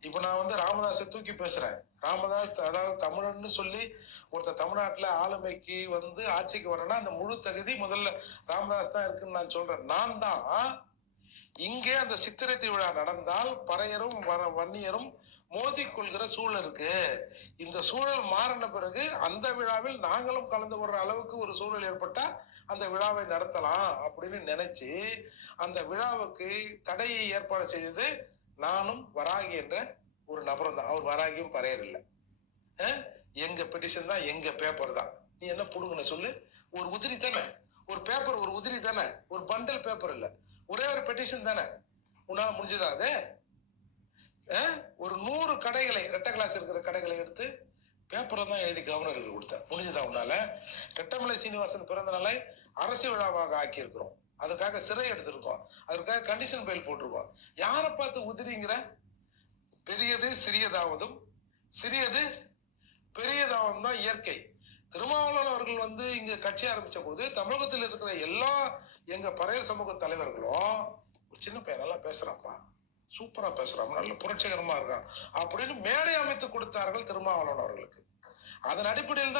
இப்ப நான் வந்து ராமதாஸை தூக்கி பேசுறேன். ராமதாஸ் அதாவது தமிழன்னு சொல்லி ஒருத்தர் தமிழ்நாட்டுல ஆளுமைக்கு வந்து ஆட்சிக்கு வரேன்னா அந்த முழு தகுதி முதல்ல ராமதாஸ் தான் இருக்குன்னு நான் சொல்றேன். நான் தான் இங்கே அந்த சித்திரை திருவிழா நடந்தால் பறையரும் வர- வன்னியரும் மோதிக்கொள்கிற சூழல் இருக்கு. இந்த சூழல் மாறின பிறகு அந்த விழாவில் நாங்களும் கலந்து கொள்ற அளவுக்கு ஒரு சூழல் ஏற்பட்டா அந்த விழாவை நடத்தலாம் அப்படின்னு நினைச்சு அந்த விழாவுக்கு தடையை ஏற்பாடு செய்தது நானும் வராகி என்ற ஒரு நபரும் தான். அவர் வராகியும் பறையர் இல்லை. எங்க பெட்டிஷன் தான் எங்க பேப்பர் தான். நீ என்ன புடுங்கன சொல்லு? ஒரு உதிரி தானே. ஒரு பேப்பர் ஒரு உதிரி தானே. ஒரு பண்டல் பேப்பர் இல்ல. ஒரே ஒரு பெட்டிஷன் தானே. உன்னால முடிஞ்சதா அது? ஒரு நூறு கடைகளை ரெட்டை கிளாஸ் இருக்கிற கடைகளை எடுத்து பேப்பரை தான் எழுதி கவர்னருக்கு கொடுத்தேன். முடிஞ்சதா உன்னால? ரெட்டமலை சீனிவாசன் பிறந்த நாளை அரசு விழாவாக ஆக்கியிருக்கிறோம். அதுக்காக சிறை எடுத்திருக்கோம். அதற்காக கண்டிஷன் பெயில் போட்டிருக்கோம். யாரை பார்த்து உதிரிங்கிற? பெரியது சிறியதாவதும். சிறியது பெரியதாவதும் தான் இயற்கை. திருமாவளவன் அவர்கள் வந்து இங்க கட்சி ஆரம்பிச்ச போது தமிழகத்தில் இருக்கிற எல்லா எங்க பறைய சமூக தலைவர்களும் ஒரு சின்ன பையன் நல்லா பேசுறாப்பா சூப்பரா பேசுறான். நல்ல புரட்சிகரமா இருக்கான். அப்படின்னு மேடை அமைத்து கொடுத்தார்கள் திருமாவளவன் அவர்களுக்கு. அதன் அடிப்படையில் தான்